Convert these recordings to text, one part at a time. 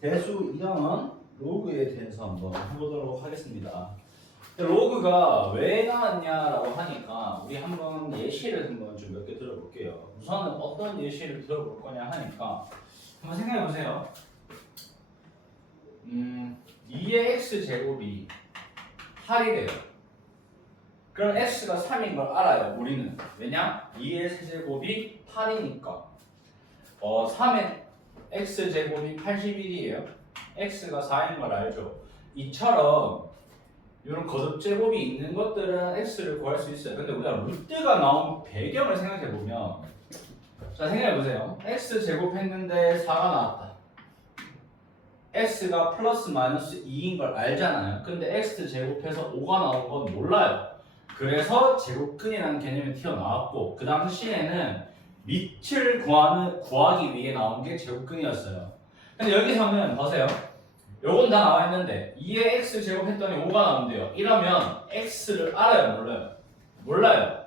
대수 2번 로그에 대해서 한번 해보도록 하겠습니다. 로그가 왜 나왔냐라고 하니까 우리 한번 예시를 한번 좀 몇 개 들어볼게요. 우선은 어떤 예시를 들어볼 거냐 하니까 한번 생각해 보세요. 2의 x제곱이 8이래요. 그럼 x가 3인 걸 알아요. 우리는 왜냐? 2의 세제곱이 8이니까 3의 x제곱이 81이에요. x가 4인 걸 알죠. 이처럼 이런 거듭제곱이 있는 것들은 x를 구할 수 있어요. 근데 우리가 루트가 나온 배경을 생각해 보면, 자 생각해 보세요. x 제곱했는데 4가 나왔다. x가 플러스 마이너스 2인 걸 알잖아요. 근데 x 제곱해서 5가 나온 건 몰라요. 그래서 제곱근이라는 개념이 튀어나왔고, 그 당시에는 밑을 구하기 위해 나온 게 제곱근이었어요. 근데 여기서는 보세요. 요건 다 나와 있는데 2의 x 제곱했더니 5가 나온대요. 이러면 x를 알아요, 몰라요? 몰라요.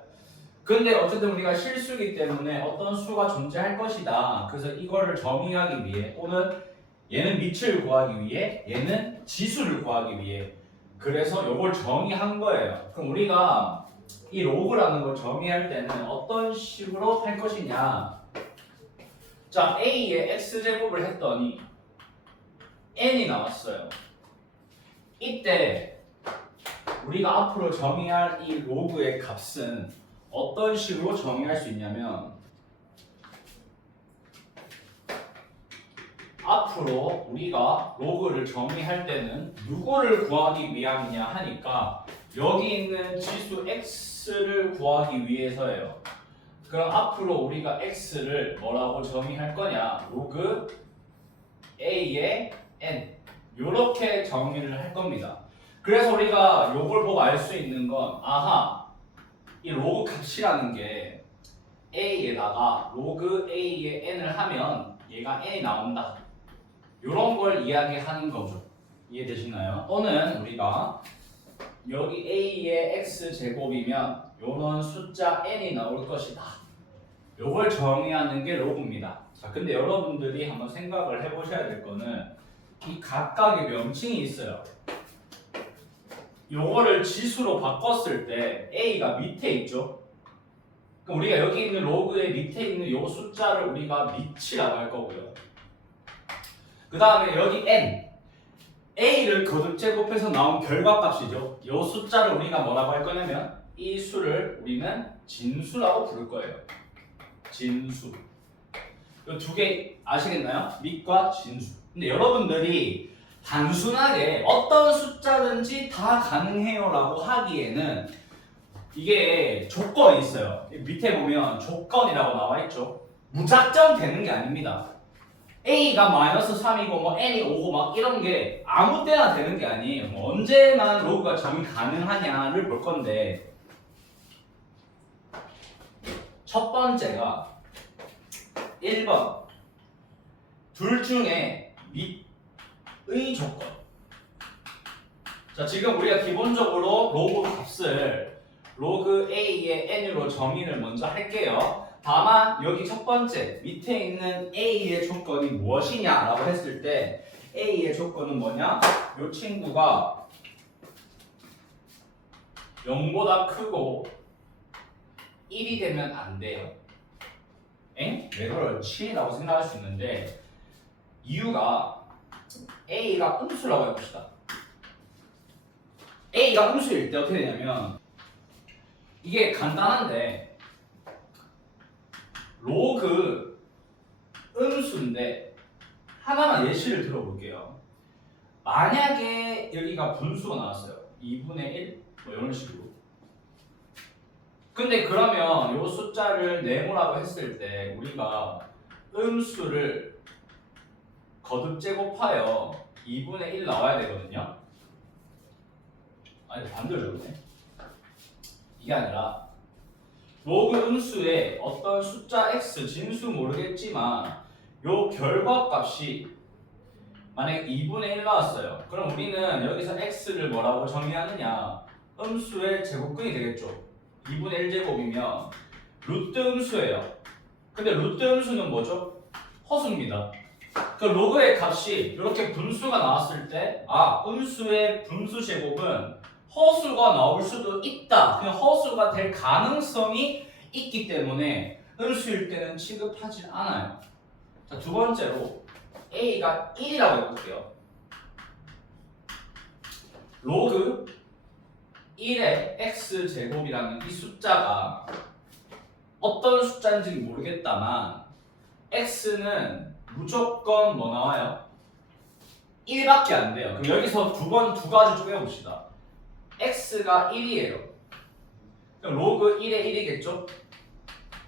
근데 어쨌든 우리가 실수기 때문에 어떤 수가 존재할 것이다. 그래서 이거를 정의하기 위해, 또는 얘는 밑을 구하기 위해, 얘는 지수를 구하기 위해, 그래서 요걸 정의한 거예요. 그럼 우리가 이 로그라는 걸 정의할 때는 어떤 식으로 할 것이냐. 자, a의 x제곱을 했더니 n이 나왔어요. 이때 우리가 앞으로 정의할 이 로그의 값은 어떤 식으로 정의할 수 있냐면, 앞으로 우리가 로그를 정의할 때는 누구를 구하기 위함이냐 하니까 여기 있는 지수 x를 구하기 위해서예요. 그럼 앞으로 우리가 x를 뭐라고 정의할 거냐? 로그 a의 n, 이렇게 정의를 할 겁니다. 그래서 우리가 요걸 보고 알 수 있는 건, 아하, 이 로그 값이라는 게 a에다가 로그 a의 n을 하면 얘가 n이 나온다. 요런 걸 이야기하는 거죠. 이해되시나요? 또는 우리가 여기 a의 x제곱이면 요런 숫자 n이 나올 것이다. 요걸 정의하는 게 로그입니다. 자, 근데 여러분들이 한번 생각을 해보셔야 될 거는 이 각각의 명칭이 있어요. 요거를 지수로 바꿨을 때 a가 밑에 있죠. 그럼 우리가 여기 있는 로그의 밑에 있는 요 숫자를 우리가 밑이라고 할 거고요. 그 다음에 여기 n, a를 거듭제곱해서 나온 결과값이죠. 요 숫자를 우리가 뭐라고 할 거냐면 이 수를 우리는 진수라고 부를 거예요. 진수. 이 두 개 아시겠나요? 밑과 진수. 근데 여러분들이 단순하게 어떤 숫자든지 다 가능해요 라고 하기에는 이게 조건이 있어요. 밑에 보면 조건이라고 나와 있죠. 무작정 되는 게 아닙니다. a가 마이너스 3이고 뭐 n이 5고 막 이런 게 아무 때나 되는 게 아니에요. 뭐 언제만 로그가 정의 가능하냐를 볼 건데, 첫 번째가 1번 둘 중에 밑의 조건. 자, 지금 우리가 기본적으로 로그 값을 로그 a의 n으로 정의를 먼저 할게요. 다만 여기 첫 번째 밑에 있는 a의 조건이 무엇이냐라고 했을 때 a의 조건은 뭐냐? 이 친구가 0보다 크고 1이 되면 안 돼요. 엥? 왜 그렇지? 라고 생각할 수 있는데, 이유가 a가 음수라고 해봅시다. a가 음수일 때 어떻게 되냐면, 이게 간단한데 로그 음수인데 하나만 예시를 들어볼게요. 만약에 여기가 분수가 나왔어요. 2분의 1 뭐 이런 식으로. 근데 그러면 이 숫자를 네모라고 했을 때 우리가 음수를 거듭제곱하여 2분의 1 나와야 되거든요. 아니 반대로 적었네. 이게 아니라 로그 음수의 어떤 숫자 x, 진수 모르겠지만 요 결과값이 만약에 2분의 1 나왔어요. 그럼 우리는 여기서 x를 뭐라고 정의하느냐? 음수의 제곱근이 되겠죠. 2분의 1제곱이면 루트 음수예요. 근데 루트 음수는 뭐죠? 허수입니다. 그 로그의 값이 이렇게 분수가 나왔을 때, 음수의 분수 제곱은 허수가 나올 수도 있다. 그냥 허수가 될 가능성이 있기 때문에 음수일 때는 취급하지 않아요. 자, 두 번째로 a가 1이라고 해볼게요. 로그 1의 x제곱이라는 이 숫자가 어떤 숫자인지 모르겠다만 x는 무조건 뭐 나와요? 1밖에 안 돼요. 그럼 여기서 두 가지 쪼개봅시다. x가 1이에요. 그럼 로그 1의 1이겠죠?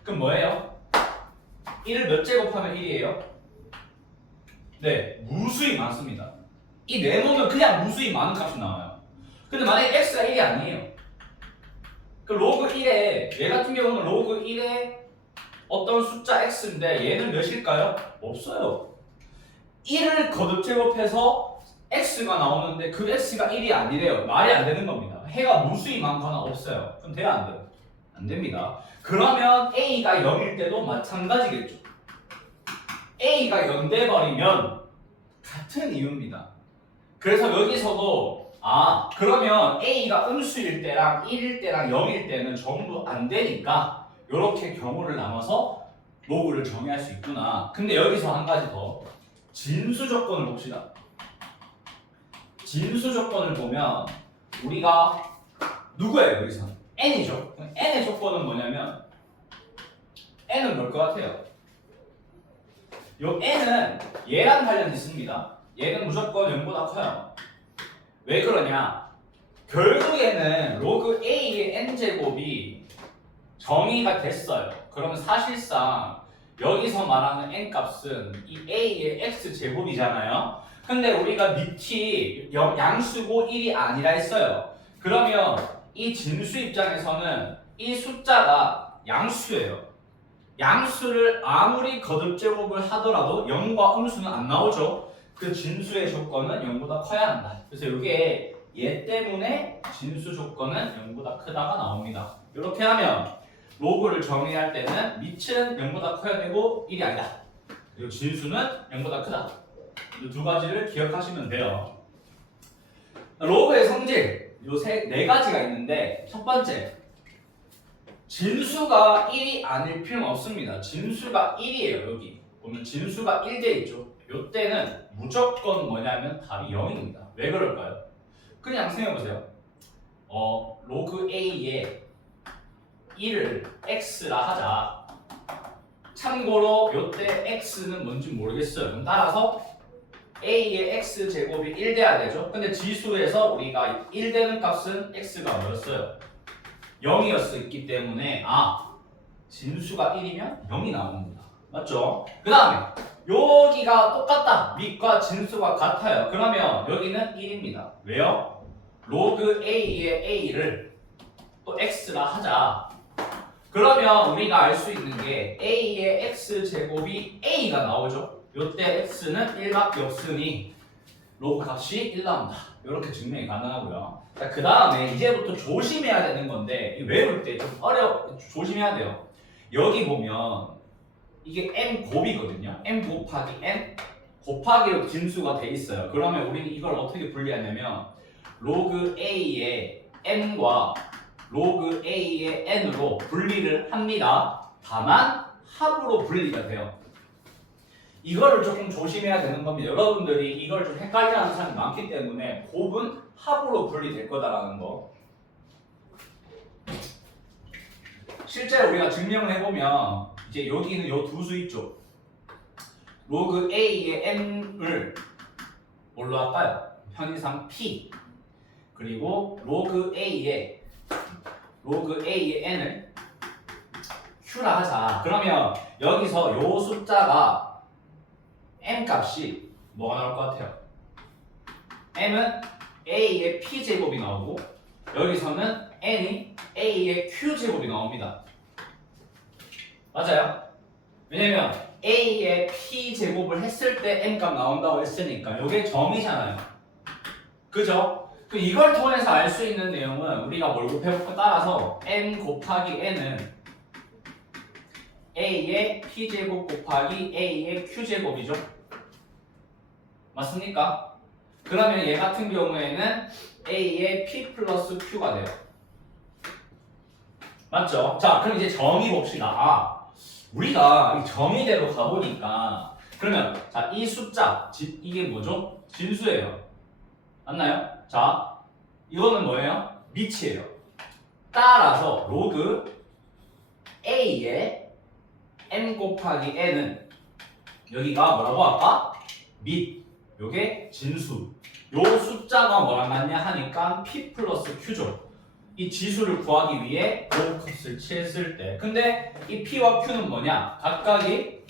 그럼 뭐예요? 1을 몇 제곱하면 1이에요? 네, 무수히 많습니다. 이 네모는 그냥 무수히 많은 값이 나와요. 근데 만약에 x가 1이 아니에요. 그 로그 1에 얘 같은 경우는 로그 1에 어떤 숫자 x인데 얘는 몇일까요? 없어요. 1을 거듭 제곱해서 x가 나오는데 그 x가 1이 아니래요. 말이 안 되는 겁니다. 해가 무수히 많거나 없어요. 그럼 돼요? 안 돼요? 안 됩니다. 그러면 a가 0일 때도 마찬가지겠죠. a가 0 돼버리면 같은 이유입니다. 그래서 여기서도 그러면 a가 음수일 때랑 1일 때랑 0일 때는 전부 안 되니까 이렇게 경우를 나눠서 로그를 정의할 수 있구나. 근데 여기서 한 가지 더 진수 조건을 봅시다. 진수 조건을 보면 우리가 누구예요? 여기서 n이죠. n의 조건은 뭐냐면 n은 뭘 것 같아요? 요 n은 얘랑 관련이 있습니다. 얘는 무조건 0보다 커요. 왜 그러냐? 결국에는 로그 a의 n제곱이 정의가 됐어요. 그러면 사실상 여기서 말하는 n값은 이 a의 x제곱이잖아요. 근데 우리가 밑이 양수고 1이 아니라 했어요. 그러면 이 진수 입장에서는 이 숫자가 양수예요. 양수를 아무리 거듭 제곱을 하더라도 0과 음수는 안 나오죠. 그 진수의 조건은 0보다 커야 한다. 그래서 이게 얘 때문에 진수 조건은 0보다 크다가 나옵니다. 이렇게 하면 로그를 정의할 때는 밑은 0보다 커야 되고 1이 아니다. 그리고 진수는 0보다 크다. 이 두 가지를 기억하시면 돼요. 로그의 성질 요 네 가지가 있는데 첫 번째 진수가 1이 아닐 필요는 없습니다. 진수가 1이에요. 여기 보면 진수가 1돼 있죠. 요 때는 무조건 뭐냐면 답이 0입니다. 왜 그럴까요? 그냥 생각해보세요. 로그 a의 1을 x라 하자. 참고로 요때 x는 뭔지 모르겠어요. 그럼 따라서 a의 x제곱이 1 돼야 되죠. 근데 지수에서 우리가 1 되는 값은 x가 뭐였어요? 0이었기 때문에 진수가 1이면 0이 나옵니다. 맞죠? 그 다음에 여기가 똑같다. 밑과 진수가 같아요. 그러면 여기는 1입니다. 왜요? 로그 a의 a를 또 x라 하자. 그러면 우리가 알 수 있는 게 a의 x제곱이 a가 나오죠. 요때 x는 1밖에 없으니 로그 값이 1 나온다. 이렇게 증명이 가능하고요. 자, 그 다음에 이제부터 조심해야 되는 건데 외울 때 좀 조심해야 돼요. 여기 보면 이게 m 곱이거든요. m 곱하기 n 곱하기로 진수가 돼 있어요. 그러면 우리는 이걸 어떻게 분리하냐면 로그 a의 n과 로그 a의 n으로 분리를 합니다. 다만 합으로 분리가 돼요. 이거를 조금 조심해야 되는 겁니다. 여러분들이 이걸 좀 헷갈려하는 사람이 많기 때문에 곱은 합으로 분리될 거다라는 거. 실제로 우리가 증명을 해보면 이제 여기는 요 두 수 있죠. 로그 a의 n을 뭘로 할까요? 편의상 p 그리고 로그 a의 n을 q라 하자. 그러면 여기서 요 숫자가 m 값이 뭐가 나올 것 같아요? m은 a의 p제곱이 나오고 여기서는 n이 a의 q제곱이 나옵니다. 맞아요? 왜냐면 a의 p제곱을 했을 때 n값 나온다고 했으니까 이게 점이잖아요. 그죠? 이걸 통해서 알 수 있는 내용은 우리가 뭘 곱해볼까 따라서 n 곱하기 n은 a의 p제곱 곱하기 a의 q제곱이죠. 맞습니까? 그러면 얘 같은 경우에는 A의 P 플러스 Q가 돼요. 맞죠? 자, 그럼 이제 정의 봅시다. 우리가 이 정의대로 가보니까 그러면 자, 이 숫자 이게 뭐죠? 진수예요. 맞나요? 자, 이거는 뭐예요? 밑이에요. 따라서 로그 A의 M 곱하기 N은 여기가 뭐라고 할까? 밑. 요게 진수. 요 숫자가 뭐랑 같냐 하니까 P 플러스 Q죠. 이 지수를 구하기 위해 로그 컷을 칠했을 때. 근데 이 P와 Q는 뭐냐? 각각이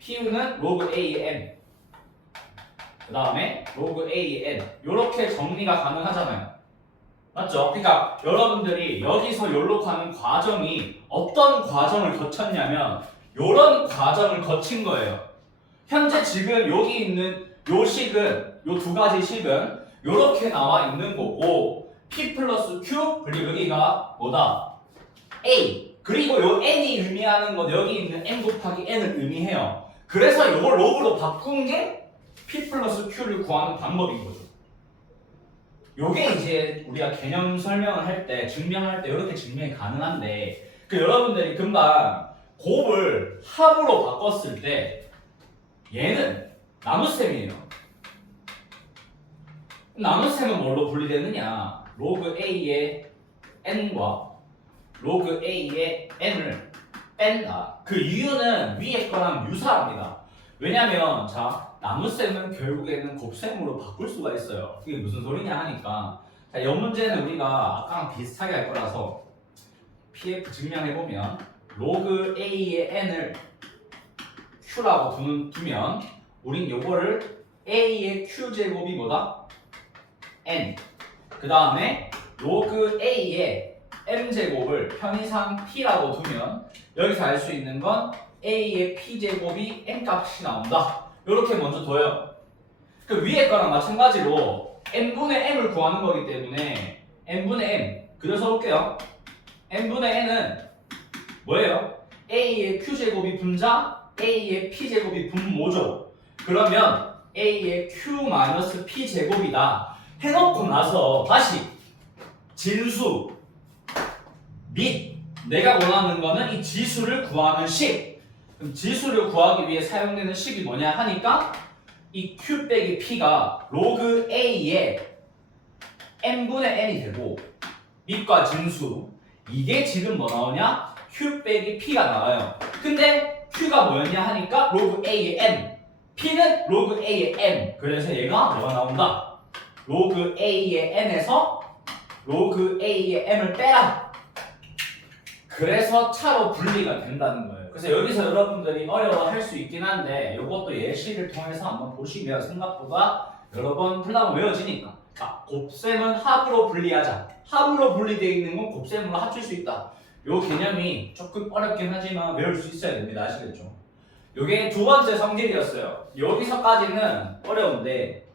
P는 로그 AN, 그 다음에 로그 AN 요렇게 정리가 가능하잖아요. 맞죠? 그러니까 여러분들이 여기서 요로 가는 과정이 어떤 과정을 거쳤냐면 요런 과정을 거친 거예요. 현재 지금 여기 있는 요 식은 요 두 가지 식은 요렇게 나와 있는 거고 P 플러스 Q 그리고 여기가 뭐다? A 그리고 요 N이 의미하는 건 여기 있는 M 곱하기 N을 의미해요. 그래서 요걸 로그로 바꾼 게 P 플러스 Q를 구하는 방법인 거죠. 요게 이제 우리가 개념 설명을 할 때 증명할 때 이렇게 증명이 가능한데 여러분들이 금방 곱을 합으로 바꿨을 때 얘는 나눗셈이에요. 나눗셈은 뭘로 분리되느냐? 로그 A의 N과 로그 A의 N을 뺀다. 그 이유는 위에 거랑 유사합니다. 왜냐면 자 나눗셈은 결국에는 곱셈으로 바꿀 수가 있어요. 이게 무슨 소리냐 하니까 자, 이 문제는 우리가 아까랑 비슷하게 할 거라서 PF 증명해보면 로그 A의 N을 Q라고 두면 우린 요거를 A의 Q제곱이 뭐다? N 그 다음에 로그 A의 M제곱을 편의상 P라고 두면 여기서 알 수 있는 건 A의 P제곱이 N값이 나온다. 이렇게 먼저 둬요. 그 위에 거랑 마찬가지로 N분의 M을 구하는 거기 때문에 N분의 M 그대로 써볼게요. N분의 N은 뭐예요? A의 Q제곱이 분자 A의 P제곱이 분모죠. 그러면 A의 Q-P제곱이다 해놓고 나서 다시 진수 및 내가 원하는 거는 이 지수를 구하는 식. 그럼 지수를 구하기 위해 사용되는 식이 뭐냐 하니까 이 Q 빼기 P가 로그 A의 N분의 N이 되고 밑과 진수 이게 지금 뭐 나오냐? Q 빼기 P가 나와요. 근데 Q가 뭐였냐 하니까 로그 A의 N P는 로그 A의 M 그래서 얘가 뭐가 나온다? 로그 A의 N에서 로그 A의 M을 빼라. 그래서 차로 분리가 된다는 거예요. 그래서 여기서 여러분들이 어려워할 수 있긴 한데 이것도 예시를 통해서 한번 보시면 생각보다 여러 번 풀다 보면 외워지니까. 자, 곱셈은 합으로 분리하자. 합으로 분리되어 있는 건 곱셈으로 합칠 수 있다. 요 개념이 조금 어렵긴 하지만 외울 수 있어야 됩니다. 아시겠죠? 요게 두 번째 성질이었어요. 여기서까지는 어려운데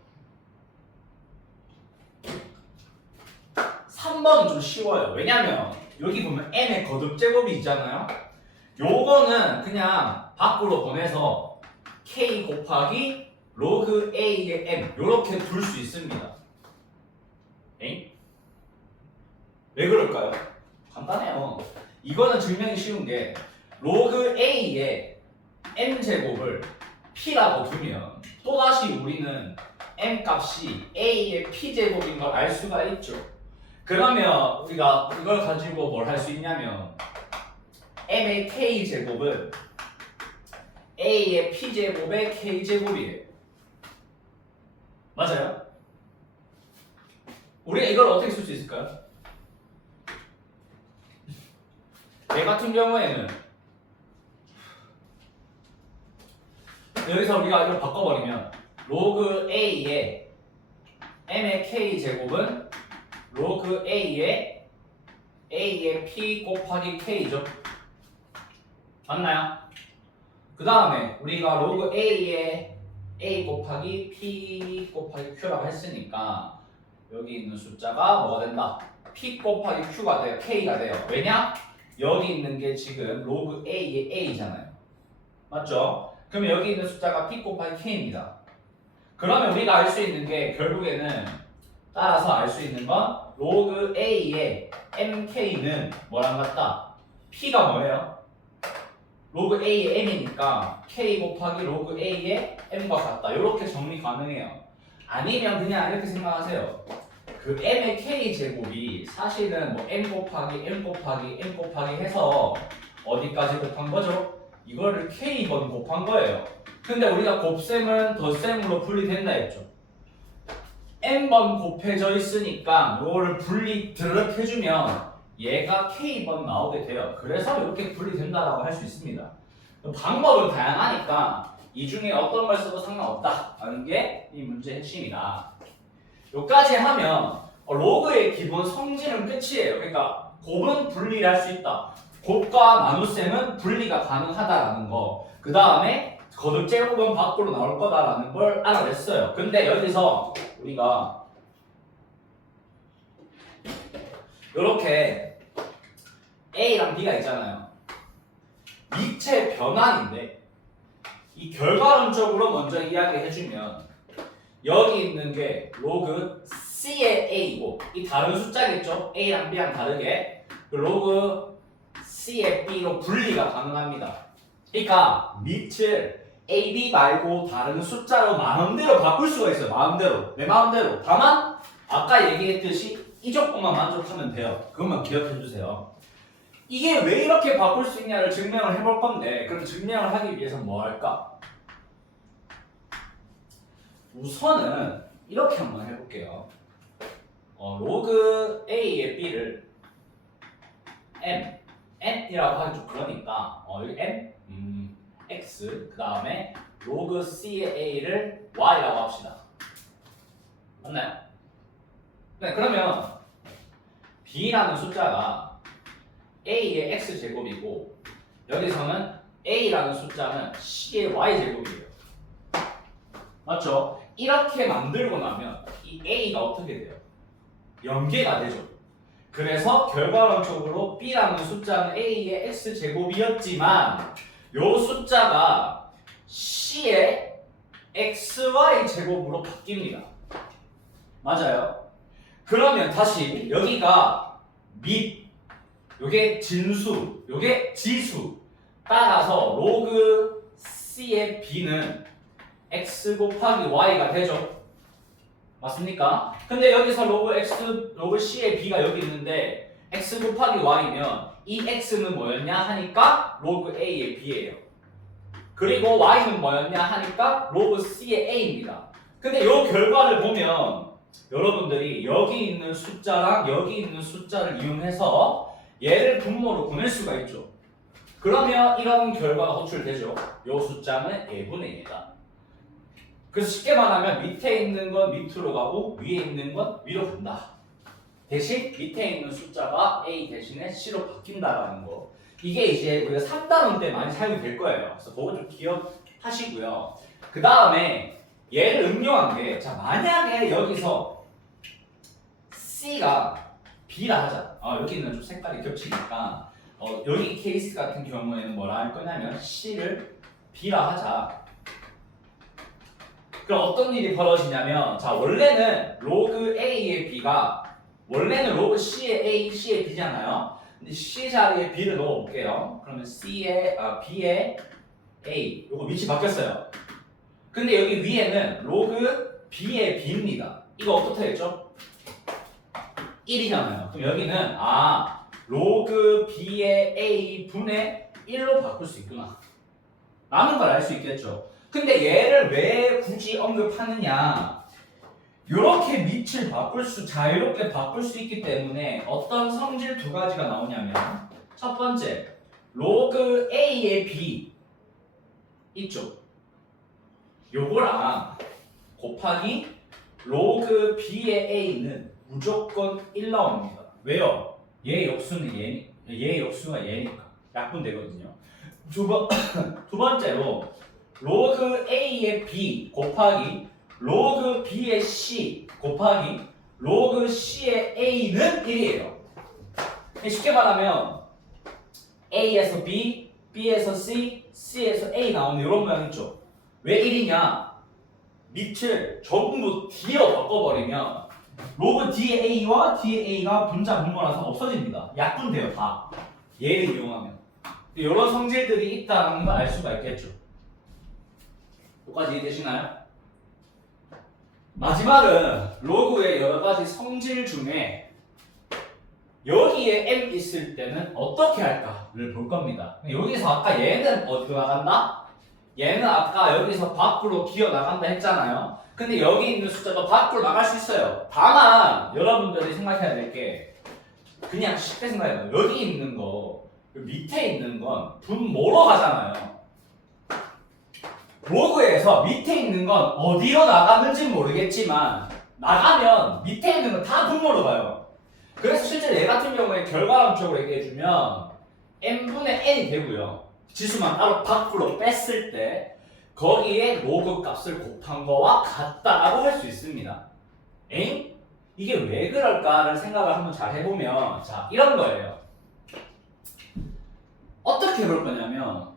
3번은 좀 쉬워요. 왜냐면 여기 보면 n의 거듭 제곱이 있잖아요. 요거는 그냥 밖으로 보내서 k 곱하기 로그 a의 m 요렇게 둘 수 있습니다. 에잉? 왜 그럴까요? 간단해요. 이거는 증명이 쉬운 게 로그 a의 m 제곱을 p라고 두면 또다시 우리는 m 값이 a의 p 제곱인 걸 알 수가 있죠. 그러면 우리가 이걸 가지고 뭘 할 수 있냐면 m의 k제곱은 a의 p제곱의 k제곱이에요. 맞아요? 우리가 이걸 어떻게 쓸 수 있을까요? 얘 같은 경우에는 여기서 우리가 이걸 바꿔버리면 로그 a의 m의 k제곱은 로그 a의 p 곱하기 k죠. 맞나요? 그 다음에 우리가 로그 a의 a 곱하기 p 곱하기 q라고 했으니까 여기 있는 숫자가 뭐가 된다? p 곱하기 q가 돼요. k가 돼요. 왜냐? 여기 있는 게 지금 로그 a의 a잖아요. 맞죠? 그럼 여기 있는 숫자가 p 곱하기 k입니다. 그러면 우리가 알 수 있는 게 결국에는 따라서 알 수 있는 건 로그 A의 MK는 뭐랑 같다? P가 뭐예요? 로그 A의 M이니까 K 곱하기 로그 A의 M과 같다. 이렇게 정리 가능해요. 아니면 그냥 이렇게 생각하세요. 그 M의 K 제곱이 사실은 뭐 M 곱하기 M 곱하기 M 곱하기 해서 어디까지 곱한 거죠? 이거를 K번 곱한 거예요. 근데 우리가 곱셈은 덧셈으로 분리된다 했죠. N번 곱해져 있으니까 이거를 분리 드르륵 해주면 얘가 K번 나오게 돼요. 그래서 이렇게 분리된다라고 할 수 있습니다. 방법은 다양하니까 이 중에 어떤 걸 써도 상관없다라는 게 이 문제의 핵심이다. 여기까지 하면 로그의 기본 성질은 끝이에요. 그러니까 곱은 분리를 할 수 있다. 곱과 나눗셈은 분리가 가능하다라는 거. 그 다음에 거듭 제곱은 밖으로 나올 거다라는 걸 알아냈어요. 근데 여기서 우리가 이렇게 A랑 B가 있잖아요. 미체 변환인데 이 결과론적으로 먼저 이야기해주면 여기 있는 게 로그 C의 A고 이 다른 숫자겠죠? A랑 B랑 다르게 로그 C의 B로 분리가 가능합니다. 그러니까 밑을 A, B 말고 다른 숫자로 마음대로 바꿀 수가 있어요. 마음대로. 내 마음대로. 다만 아까 얘기했듯이 이 조건만 만족하면 돼요. 그것만 기억해주세요. 이게 왜 이렇게 바꿀 수 있냐를 증명을 해볼 건데 그럼 증명을 하기 위해서 뭐 할까? 우선은 이렇게 한번 해볼게요. 로그 A의 B를 N이라고 하기 좀 그러니까 여기 N, X 그 다음에 로그 C의 A를 Y라고 합시다. 맞나요? 네, 그러면 B라는 숫자가 A의 X제곱이고 여기서는 A라는 숫자는 C의 Y제곱이에요. 맞죠? 이렇게 만들고 나면 이 A가 어떻게 돼요? 연계가 되죠. 그래서 결과론적으로 B라는 숫자는 A의 X제곱이었지만 요 숫자가 C의 XY 제곱으로 바뀝니다. 맞아요? 그러면 다시 여기가 밑, 요게 진수, 요게 지수 따라서 로그 C의 B는 X 곱하기 Y가 되죠. 맞습니까? 근데 여기서 로그 C의 B가 여기 있는데 X 곱하기 Y면 이 X는 뭐였냐 하니까 로그 A의 B예요. 그리고 Y는 뭐였냐 하니까 로그 C의 A입니다. 근데 이 결과를 보면 여러분들이 여기 있는 숫자랑 여기 있는 숫자를 이용해서 얘를 분모로 보낼 수가 있죠. 그러면 이런 결과가 호출되죠. 이 숫자는 A분의 1이다. 그래서 쉽게 말하면 밑에 있는 건 밑으로 가고 위에 있는 건 위로 간다. 대신 밑에 있는 숫자가 A 대신에 C로 바뀐다라는 거. 이게 이제 우리가 3단원 때 많이 사용이 될 거예요. 그래서 그거 좀 기억하시고요. 그 다음에 얘를 응용한 게, 자, 만약에 여기서 C가 B라 하자. 여기는 좀 색깔이 겹치니까 여기 케이스 같은 경우에는 뭐라 할 거냐면 C를 B라 하자. 그럼 어떤 일이 벌어지냐면, 자, 원래는 로그 A의 B가 원래는 로그 C의 A, C의 B잖아요. 근데 C 자리에 B를 넣어볼게요. 그러면 B의 A, 요거 위치 바뀌었어요. 근데 여기 위에는 로그 B의 B입니다. 이거 어떻게 했죠? 1이잖아요. 그럼 여기는 로그 B의 A 분의 1로 바꿀 수 있구나 라는 걸 알 수 있겠죠. 근데 얘를 왜 굳이 언급하느냐? 이렇게 밑을 자유롭게 바꿀 수 있기 때문에 어떤 성질 두 가지가 나오냐면, 첫 번째, 로그 A의 B 이쪽 요거랑 곱하기 로그 B의 A는 무조건 1 나옵니다. 왜요? 얘 역수는 얘 역수가 얘니까 약분되거든요. 두 번째로 로그 A의 B 곱하기 로그 B의 C 곱하기 로그 C의 A는 1이에요. 쉽게 말하면 A에서 B, B에서 C, C에서 A 나오는 이런 모양 있죠. 왜 1이냐? 밑을 전부 D로 바꿔버리면 로그 DA와 DA가 분자 분모라서 없어집니다. 약분돼요 다. 얘를 이용하면. 이런 성질들이 있다는 걸 알 수가 있겠죠. 여기까지 이해되시나요? 마지막은 로그의 여러 가지 성질 중에 여기에 M 있을 때는 어떻게 할까를 볼 겁니다. 여기서 아까 얘는 어디로 나간다? 얘는 아까 여기서 밖으로 기어 나간다 했잖아요. 근데 여기 있는 숫자도 밖으로 나갈 수 있어요. 다만 여러분들이 생각해야 될 게 그냥 쉽게 생각해요. 여기 있는 거 밑에 있는 건 분모로 가잖아요. 로그에서 밑에 있는 건 어디로 나가는지 모르겠지만 나가면 밑에 있는 건 다 분모로 가요. 그래서 실제 얘 같은 경우에 결과론적으로 얘기해주면 n분의 n이 되고요. 지수만 따로 밖으로 뺐을 때 거기에 로그 값을 곱한 거와 같다라고 할 수 있습니다. 엥? 이게 왜 그럴까를 생각을 한번 잘 해보면 자 이런 거예요. 어떻게 볼 거냐면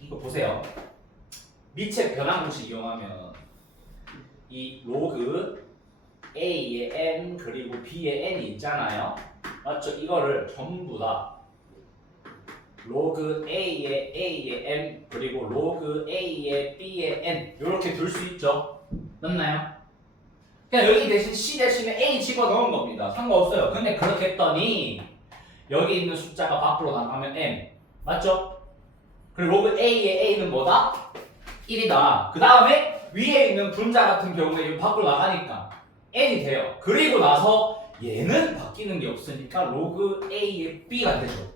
이거 보세요. 밑에 변환공식 이용하면 이 로그 A의 N 그리고 B의 N이 있잖아요. 맞죠? 이거를 전부 다 로그 A의 N 그리고 로그 A의 B의 N 이렇게 둘 수 있죠. 맞나요? 그냥 여기 대신 C 대신에 A 집어넣은 겁니다. 상관없어요. 근데 그렇게 했더니 여기 있는 숫자가 밖으로 나가면 M 맞죠? 그리고 로그 A의 A는 뭐다? 1이다. 그 다음에 위에 있는 분자 같은 경우에 밖으로 나가니까 N이 돼요. 그리고 나서 얘는 바뀌는 게 없으니까 로그 A의 B가 되죠.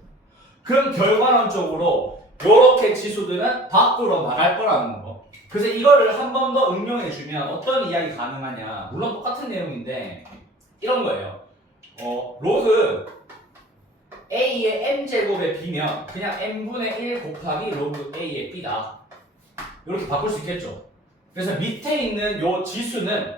그럼 결과론적으로 이렇게 지수들은 밖으로 나갈 거라는 거. 그래서 이거를 한 번 더 응용해주면 어떤 이야기 가능하냐. 물론 똑같은 내용인데 이런 거예요. 로그 A의 M제곱의 B면 그냥 M분의 1 곱하기 로그 A의 B다. 이렇게 바꿀 수 있겠죠. 그래서 밑에 있는 요 지수는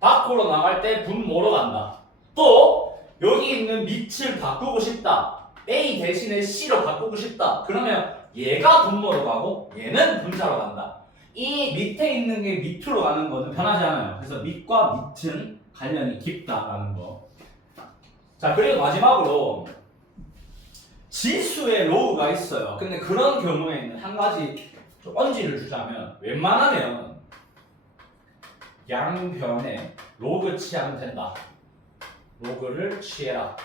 밖으로 나갈 때 분모로 간다. 또 여기 있는 밑을 바꾸고 싶다. A 대신에 C로 바꾸고 싶다. 그러면 얘가 분모로 가고 얘는 분자로 간다. 이 밑에 있는 게 밑으로 가는 거는 변하지 않아요. 그래서 밑과 밑은 관련이 깊다라는 거. 자 그리고 마지막으로 지수의 로우가 있어요. 근데 그런 경우에는 한 가지 좀 언지를 주자면 웬만하면 양변에 로그 취하면 된다. 로그를 취해라.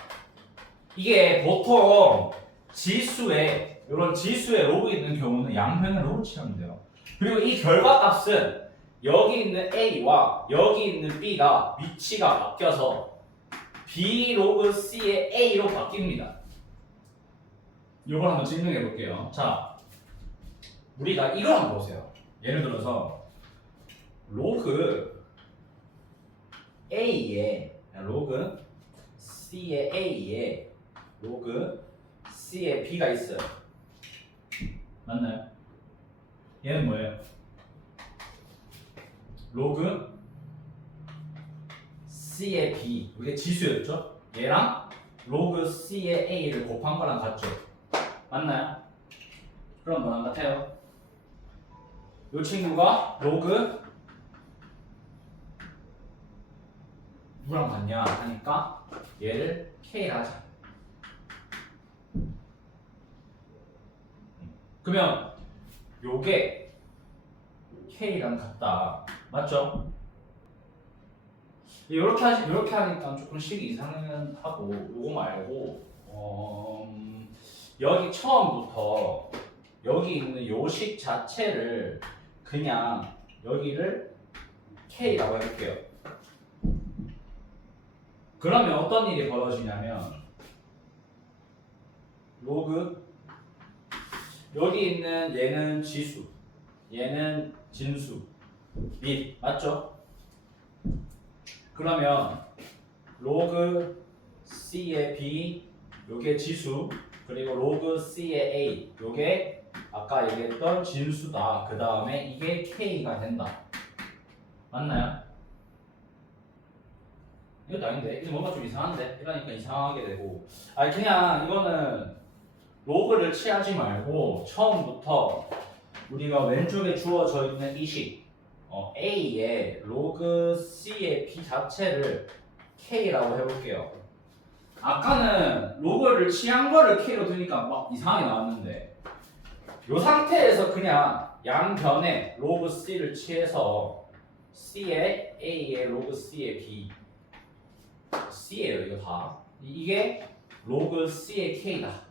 이게 보통 지수에 이런 지수에 로그 있는 경우는 양변에 로그 취하면 돼요. 그리고 이 결과값은 여기 있는 A와 여기 있는 B가 위치가 바뀌어서 B 로그 C의 A로 바뀝니다. 이걸 한번 증명해 볼게요. 자, 우리가 이걸 한번 보세요. 예를 들어서 로그 A의 로그 C의 A에 로그 C의 B가 있어요. 맞나요? 얘는 뭐예요? 로그 C의 B, 이게 지수였죠? 얘랑 로그 C의 A를 곱한 거랑 같죠? 맞나요? 그럼 뭐랑 같아요? 이 친구가 로그 누구랑 같냐 하니까 얘를 K라 하자. 그러면 요게 K랑 같다. 맞죠? 이렇게 하니까 조금 식이 이상하고 요거 말고 여기 처음부터 여기 있는 요식 자체를 그냥 여기를 K라고 해볼게요. 그러면 어떤 일이 벌어지냐면 로그 여기 있는 얘는 지수, 얘는 진수, 밑 맞죠? 그러면 로그 C의 B 요게 지수 그리고 로그 C의 A 요게 아까 얘기했던 진수다. 그 다음에 이게 K가 된다. 맞나요? 이것도 아닌데 이거 뭔가 좀 이상한데 이러니까 이상하게 되고 아니 그냥 이거는 로그를 취하지 말고 처음부터 우리가 왼쪽에 주어져 있는 이 식 A의 로그 C의 B 자체를 K라고 해볼게요. 아까는 로그를 취한 거를 K로 두니까 막 이상하게 나왔는데 이 상태에서 그냥 양변에 로그 C를 취해서 C의 A의 로그 C의 B C예요 이거 다. 이게 로그 C의 K다.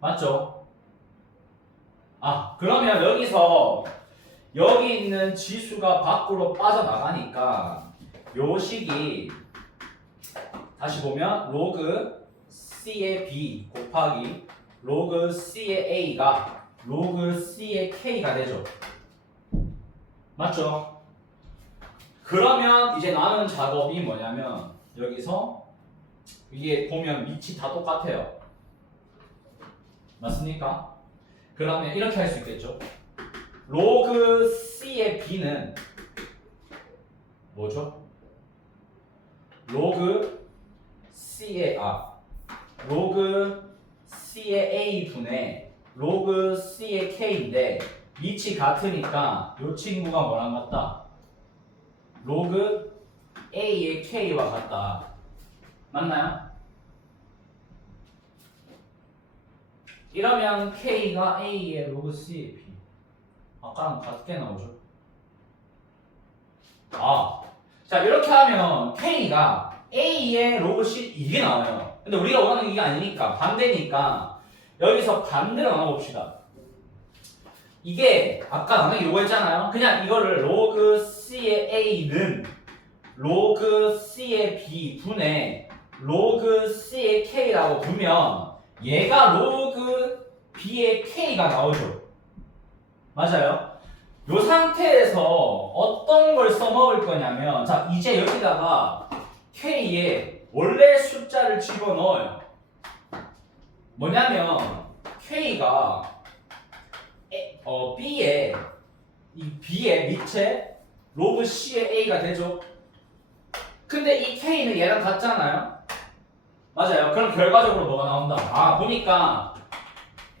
맞죠? 그러면 여기서 여기 있는 지수가 밖으로 빠져나가니까 요 식이 다시 보면 로그 C의 B 곱하기 로그 C의 A가 로그 C의 K가 되죠. 맞죠? 그러면 이제 남은 작업이 뭐냐면 여기서 위에 보면 밑이 다 똑같아요. 맞습니까? 그러면 이렇게 할 수 있겠죠. 로그 C의 B는 뭐죠? 로그 C의 A 분의 로그 C의 K인데 밑이 같으니까 이 친구가 뭐랑 같다? 로그 A의 K와 같다. 맞나요? 이러면 K가 A의 로그 C의 B 아까랑 같게 나오죠? 자 이렇게 하면 K가 A의 로그 C 이게 나와요. 근데 우리가 원하는 이게 아니니까 반대니까 여기서 반대로 나눠봅시다. 이게 아까 나누기 요거 했잖아요. 그냥 이거를 로그 C의 A는 로그 C의 B 분의 로그 C의 K라고 두면 얘가 로그 B의 K가 나오죠. 맞아요? 이 상태에서 어떤 걸 써먹을 거냐면 자 이제 여기다가 K에 원래 숫자를 집어넣어요. 뭐냐면 K가 B의 이 B의 밑에 로그 C의 A가 되죠. 근데 이 K는 얘랑 같잖아요. 맞아요. 그럼 결과적으로 뭐가 나온다? 보니까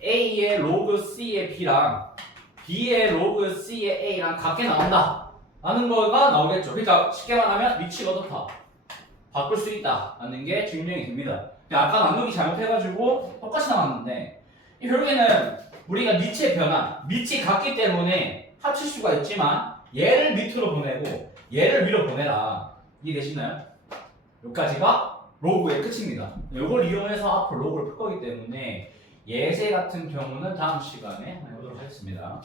A의 로그 C의 B랑 B의 로그 C의 A랑 같게 나온다 라는 거가 나오겠죠. 그러니까 쉽게 말하면 위치가 어떻다? 바꿀 수 있다 라는 게 증명이 됩니다. 아까 나누기 잘못해가지고 똑같이 나왔는데 결국에는 우리가 밑의 변화, 밑이 같기 때문에 합칠 수가 있지만 얘를 밑으로 보내고 얘를 위로 보내라. 이해되시나요? 여기까지가 로그의 끝입니다. 이걸 이용해서 앞으로 로그를 풀 거기 때문에 예제 같은 경우는 다음 시간에 해보도록 하겠습니다.